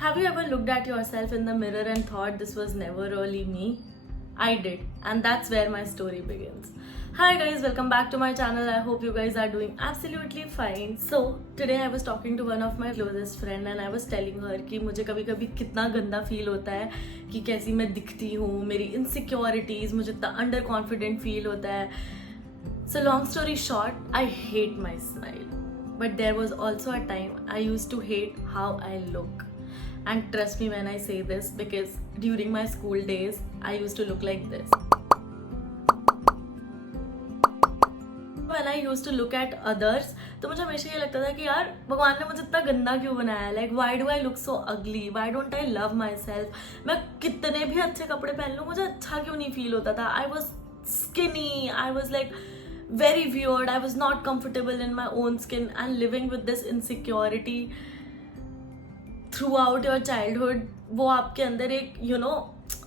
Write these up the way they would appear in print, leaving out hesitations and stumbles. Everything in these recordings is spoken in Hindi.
Have you ever looked at yourself in the mirror and thought this was never really me? I did, and that's where my story begins. Hi guys, welcome back to my channel. I hope you guys are doing absolutely fine. So today I was talking to one of my closest friend and I was telling her कि मुझे कभी कभी कितना गंदा फील होता है कि कैसी मैं दिखती हूँ, मेरी इनसिक्योरिटीज, मुझे इतना अंडर कॉन्फिडेंट फील होता है. So long story short, I hate my smile. But there was also a time I used to hate how I look. And trust me when I say this, because during my school days, I used to look like this. When I used to look at others, तो मुझे हमेशा ये लगता था कि यार भगवान ने मुझे इतना गंदा क्यों बनाया. Like why do I look so ugly? Why don't I love myself? मैं कितने भी अच्छे कपड़े पहन लूँ मुझे अच्छा क्यों नहीं फील होता था. I was skinny. I was like very weird. I was not comfortable in my own skin and living with this insecurity through out your childhood. वो आपके अंदर एक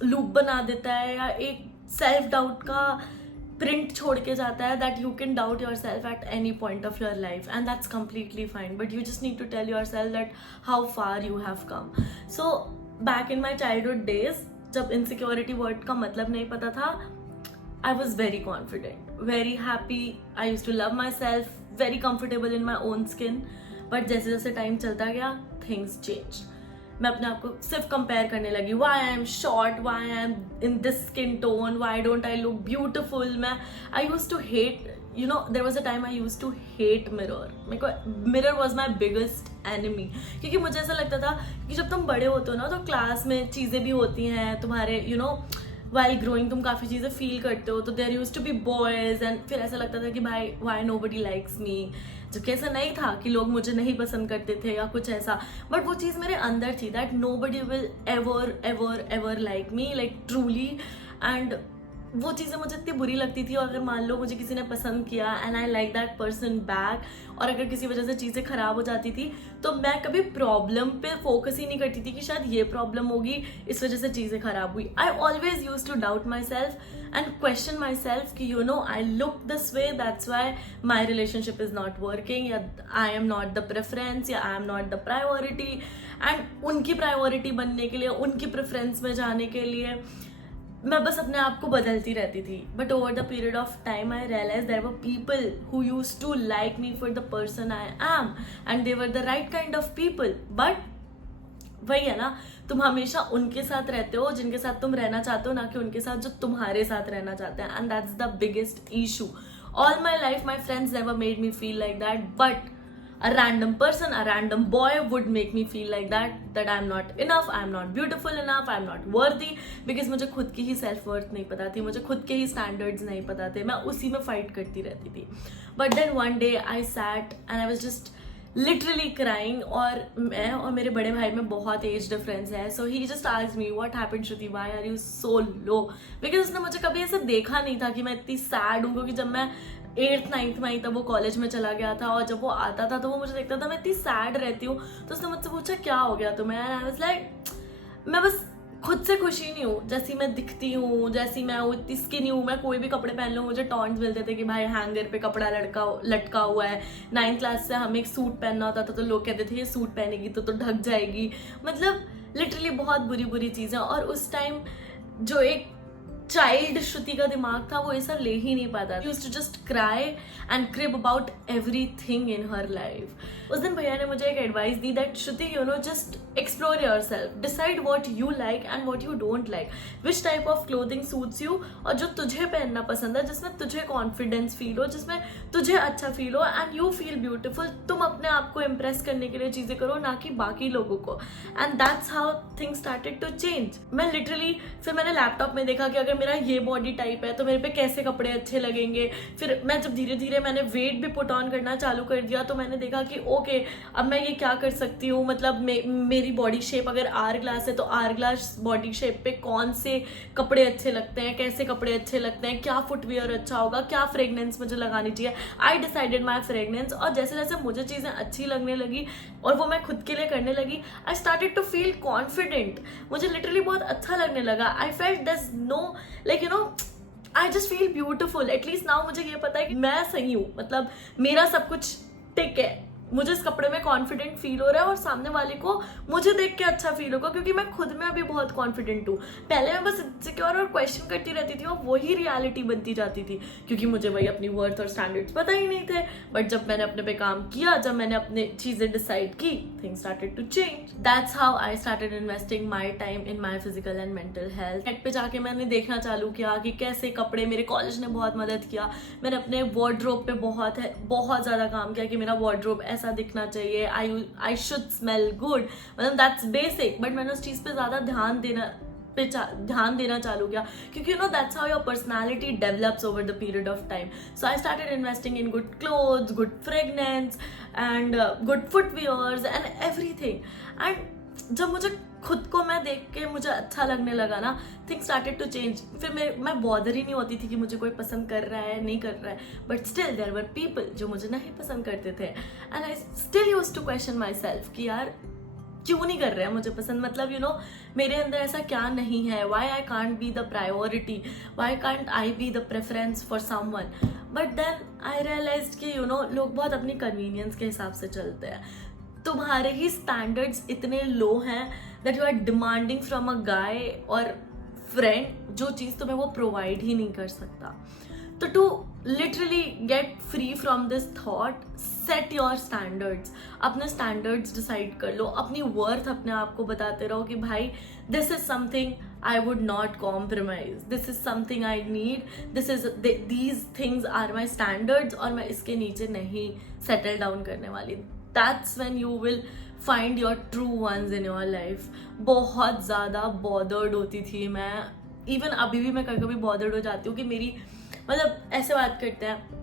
लूप बना देता है या एक सेल्फ डाउट का प्रिंट छोड़ के जाता है that you can doubt yourself at any point of your life and that's completely fine. But you just need to tell yourself that how far you have come. So back in my childhood days जब इनसिक्योरिटी वर्ड का मतलब नहीं पता था, I was very confident, very happy. I used to love myself, very comfortable in my own skin. But जैसे जैसे टाइम चलता गया, things changed. मैं अपने आप को सिर्फ कंपेयर करने लगी. Why I am short, why I am in this skin tone, why don't I look beautiful. I used to hate, there was a time I used to hate mirror. मेरे को mirror was my biggest enemy. क्योंकि मुझे ऐसा लगता था कि जब तुम बड़े होते हो ना तो क्लास में चीज़ें भी होती हैं तुम्हारे while growing तुम काफ़ी चीज़ें फील करते हो. तो there used to be boys and फिर ऐसा लगता था कि भाई व्हाई नोबडी लाइक्स मी. जो कि ऐसा नहीं था कि लोग मुझे नहीं पसंद करते थे या कुछ ऐसा, बट वो चीज़ मेरे अंदर थी that nobody will ever ever ever like me, like truly. And वो चीज़ें मुझे इतनी बुरी लगती थी. और अगर मान लो मुझे किसी ने पसंद किया and I like that person back, और अगर किसी वजह से चीज़ें ख़राब हो जाती थी तो मैं कभी प्रॉब्लम पे फोकस ही नहीं करती थी कि शायद ये प्रॉब्लम होगी इस वजह से चीज़ें ख़राब हुई. I always use to doubt myself and question myself कि I look this way, that's why my relationship is not working, या I am not the preference, या I am not the priority. And उनकी प्रायोरिटी बनने के लिए, उनकी प्रेफरेंस में जाने के लिए मैं बस अपने आप को बदलती रहती थी. But over the period of time I realize there were people who used to like me for the person I am and they were the right kind of people. But वही है ना, तुम हमेशा उनके साथ रहते हो जिनके साथ तुम रहना चाहते हो, ना कि उनके साथ जो तुम्हारे साथ रहना चाहते हैं. And that's the biggest issue. All my life my friends never made me feel like that, but a random person, a random boy would make me feel like that I am not enough, I am not beautiful enough, I am not worthy, because मुझे खुद की ही सेल्फ वर्थ नहीं पता थी, मुझे खुद के ही स्टैंडर्ड्स नहीं पता थे. मैं उसी में फाइट करती रहती थी. But then one day I sat and I was just literally crying. और मैं और मेरे बड़े भाई में बहुत एज डिफरेंस है. So he just asked me what happened Shruti, why are you so low. Because उसने मुझे कभी ऐसे देखा नहीं था कि मैं इतनी सैड हूँ. क्योंकि जब मैं 8th 9th में आई तब वो कॉलेज में चला गया था, और जब वो आता था तो वो मुझे देखता था मैं इतनी सैड रहती हूँ. तो उसने मुझसे पूछा क्या हो गया तुम्हें. एंड आई वाज लाइक मैं बस खुद से खुशी नहीं हूँ, जैसी मैं दिखती हूँ, जैसी मैं हूँ, इतनी स्किनी हूँ. मैं कोई भी कपड़े पहन लूँ मुझे टॉन्ट्स मिलते थे कि भाई हैंगर पे कपड़ा लटका हुआ है. 9th क्लास से हमें एक सूट पहनना होता था तो लोग कहते थे ये सूट पहनेगी तो ढक जाएगी. मतलब लिटरली बहुत बुरी बुरी चीज़ें. और उस टाइम जो एक चाइल्ड श्रुति का दिमाग था वो ये सब ले ही नहीं पाता. Used to just cry and crib about everything in her life. उस दिन भैया ने मुझे एक एडवाइस दी that Shruti just explore yourself, decide what you like and what you don't like, which type of clothing suits you, और जो तुझे पहनना पसंद है, जिसमें तुझे कॉन्फिडेंस फील हो, जिसमें तुझे अच्छा फील हो एंड यू फील ब्यूटिफुल. तुम अपने आप को इम्प्रेस करने के लिए चीजें करो, ना कि बाकी लोगों को. And that's how things started to change. मैं लिटरली फिर मैंने लैपटॉप में देखा कि अगर मेरा ये बॉडी टाइप है तो मेरे पे कैसे कपड़े अच्छे लगेंगे. फिर मैं जब धीरे धीरे मैंने वेट भी पुट ऑन करना चालू कर दिया तो मैंने देखा कि ओके अब मैं ये क्या कर सकती हूँ. मतलब मेरी बॉडी शेप अगर आर ग्लास है तो आर ग्लास बॉडी शेप पे कौन से कपड़े अच्छे लगते हैं, कैसे कपड़े अच्छे लगते हैं, क्या फुटवेयर अच्छा होगा, क्या फ्रेगनेंस मुझे लगानी चाहिए. I decided my fragrance. और जैसे जैसे मुझे चीज़ें अच्छी लगने लगी और वो मैं खुद के लिए करने लगी, I started to feel confident. मुझे लिटरली बहुत अच्छा लगने लगा. I felt this no like I just feel beautiful. At least now मुझे ये पता है कि मैं सही हूँ, मतलब मेरा सब कुछ टिक है, मुझे इस कपड़े में कॉन्फिडेंट फील हो रहा है और सामने वाले को मुझे देख के अच्छा फील होगा, क्योंकि मैं खुद में अभी बहुत कॉन्फिडेंट हूँ। पहले मैं बस इनसिक्योर और क्वेश्चन करती रहती थी और वही रियलिटी बनती जाती थी, क्योंकि मुझे भाई अपनी वर्थ और स्टैंडर्ड्स पता ही नहीं थे। बट जब मैंने अपने पे काम किया, जब मैंने अपने चीजें डिसाइड की, things started to change. That's how I started investing my time in my physical and mental health. Net पे जाके मैंने देखना चालू किया कि कैसे कपड़े, मेरे कॉलेज ने बहुत मदद किया। मैंने अपने वार्डरोब पे बहुत ज्यादा काम किया कि मेरा वार्डरोब ऐसा दिखना चाहिए, आई शुड स्मेल गुड, मतलब दैट्स बेसिक। बट मैंने उस चीज पे ज्यादा ध्यान देना चालू किया, क्योंकि you know that's how your personality develops over the period of time. So I started investing in good clothes, good fragrance and good footwears and everything. And जब मुझे खुद को मैं देख के मुझे अच्छा लगने लगा ना, थिंग्स स्टार्टेड टू चेंज। फिर मैं बॉदर ही नहीं होती थी कि मुझे कोई पसंद कर रहा है नहीं कर रहा है, but still there were people जो मुझे नहीं पसंद करते थे। And I still used to question myself कि यार क्यों नहीं कर रहे हैं मुझे पसंद, मतलब यू नो मेरे अंदर ऐसा क्या नहीं है, why I can't be the priority, why can't I be the preference for someone. But then I realized कि यू नो लोग बहुत अपनी कन्वीनियंस के हिसाब से चलते हैं। तुम्हारे ही स्टैंडर्ड्स इतने लो हैं that you are demanding from a guy और फ्रेंड जो चीज़ तुम्हें वो प्रोवाइड ही नहीं कर सकता। तो to literally get free from this thought, set your standards. अपने स्टैंडर्ड्स डिसाइड कर लो, अपनी वर्थ अपने आप को बताते रहो कि भाई this is something I would not compromise, this is something I need, these things are my standards और मैं इसके नीचे नहीं settle down करने वाली। That's when you will find your true ones in your life। बहुत ज़्यादा bothered होती थी मैं, even अभी भी मैं कभी bothered हो जाती हूँ कि मेरी मतलब ऐसे बात करते हैं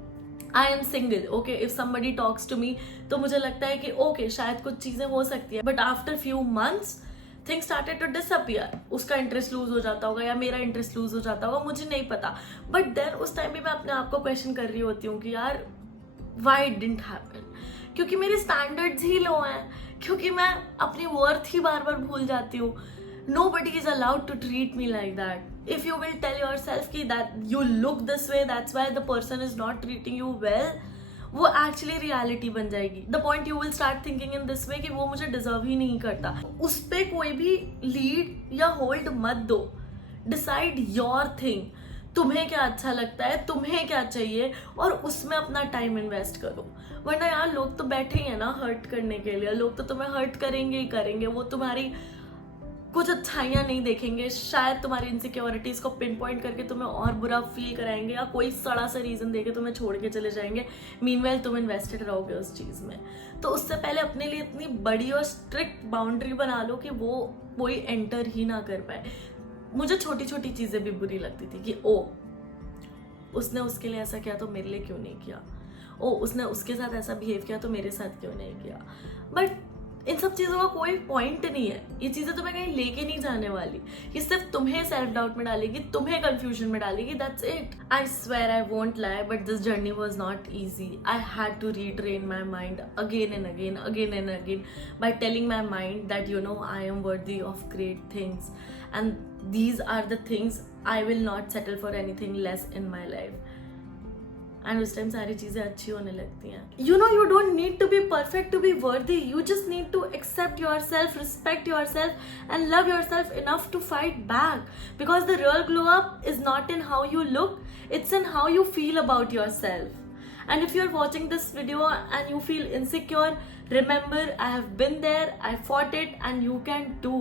I am single, okay, if somebody talks to me तो मुझे लगता है कि okay शायद कुछ चीज़ें हो सकती है, but after few months things started to disappear. उसका इंटरेस्ट लूज हो जाता होगा या मेरा इंटरेस्ट लूज हो जाता होगा, मुझे नहीं पता। बट देन उस टाइम भी मैं अपने आप को क्वेश्चन कर रही होती हूँ कि यार वाई इट डिडंट हैपन, क्योंकि मेरे स्टैंडर्ड्स ही लो हैं, क्योंकि मैं अपनी वर्थ ही बार बार भूल जाती हूँ। Nobody is allowed to treat me like that. If you will tell yourself कि that you look this way, that's why the person is not treating you well, वो एक्चुअली रियलिटी बन जाएगी। The point you will start thinking in this way कि वो मुझे डिजर्व ही नहीं करता। उस पर कोई भी लीड या होल्ड मत दो। डिसाइड योर थिंग, तुम्हें क्या अच्छा लगता है, तुम्हें क्या चाहिए, और उसमें अपना टाइम इन्वेस्ट करो। वरना यार लोग तो बैठे ही है ना हर्ट करने के लिए, लोग तो तुम्हें हर्ट करेंगे ही करेंगे। वो तुम्हारी कुछ अच्छाइयाँ नहीं देखेंगे, शायद तुम्हारी इनसिक्योरिटीज को पिन पॉइंट करके तुम्हें और बुरा फील कराएंगे, या कोई सड़ा सा रीजन देके तुम्हें छोड़ के चले जाएंगे। मीनवेल तुम इन्वेस्टेड रहोगे उस चीज में। तो उससे पहले अपने लिए इतनी बड़ी और स्ट्रिक्ट बाउंड्री बना लो कि वो कोई एंटर ही ना कर पाए। मुझे छोटी छोटी चीजें भी बुरी लगती थी कि ओ उसने उसके लिए ऐसा किया तो मेरे लिए क्यों नहीं किया, ओ उसने उसके साथ ऐसा बिहेव किया तो मेरे साथ क्यों नहीं किया। बट इन सब चीज़ों का कोई पॉइंट नहीं है, ये चीज़ें तुम्हें कहीं लेके नहीं जाने वाली, ये सिर्फ तुम्हें सेल्फ डाउट में डालेगी, तुम्हें कंफ्यूजन में डालेगी। That's it. I swear I won't lie, but this journey was not easy. I had to retrain my mind again and again by telling my mind that you know I am worthy of great things and these are the things I will not settle for anything less in my life। And उस टाइम सारी चीजें अच्छी होने लगती हैं। You know you don't need to be perfect to be worthy, you just need to accept yourself, respect yourself and love yourself enough to fight back, because the real glow up is not in how you look, it's in how you feel about yourself. And if you're watching this video and you feel insecure, remember I have been there, I fought it, and you can too.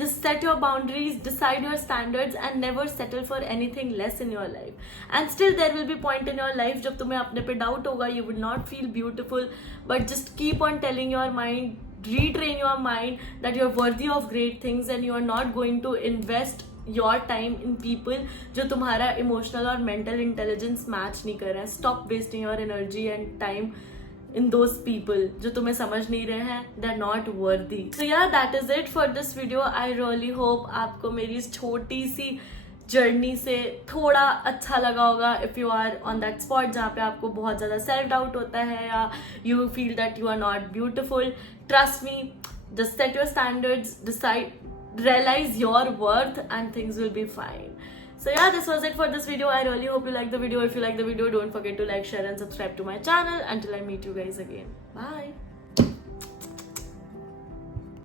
Just set your boundaries, decide your standards and never settle for anything less in your life. And still there will be point in your life जब तुम्हें अपने पे doubt होगा, you would not feel beautiful, but just keep on telling your mind, retrain your mind that you're worthy of great things and you're not going to invest your time in people जो तुम्हारा emotional और mental intelligence match नहीं कर रहा है। Stop wasting your energy and time in those people जो तुम्हें समझ नहीं रहे हैं, they're not worthy। So yeah, that is it for this video। I really hope आपको मेरी इस छोटी सी जर्नी से थोड़ा अच्छा लगा होगा। If you are on that spot जहाँ पे आपको बहुत ज़्यादा सेल्फ डाउट होता है या you feel that you are not beautiful, trust me, just set your standards, decide, realize your worth and things will be fine। So yeah, this was it for this video। I really hope you like the video। If you like the video, don't forget to like, share and subscribe to my channel। Until I meet you guys again, bye।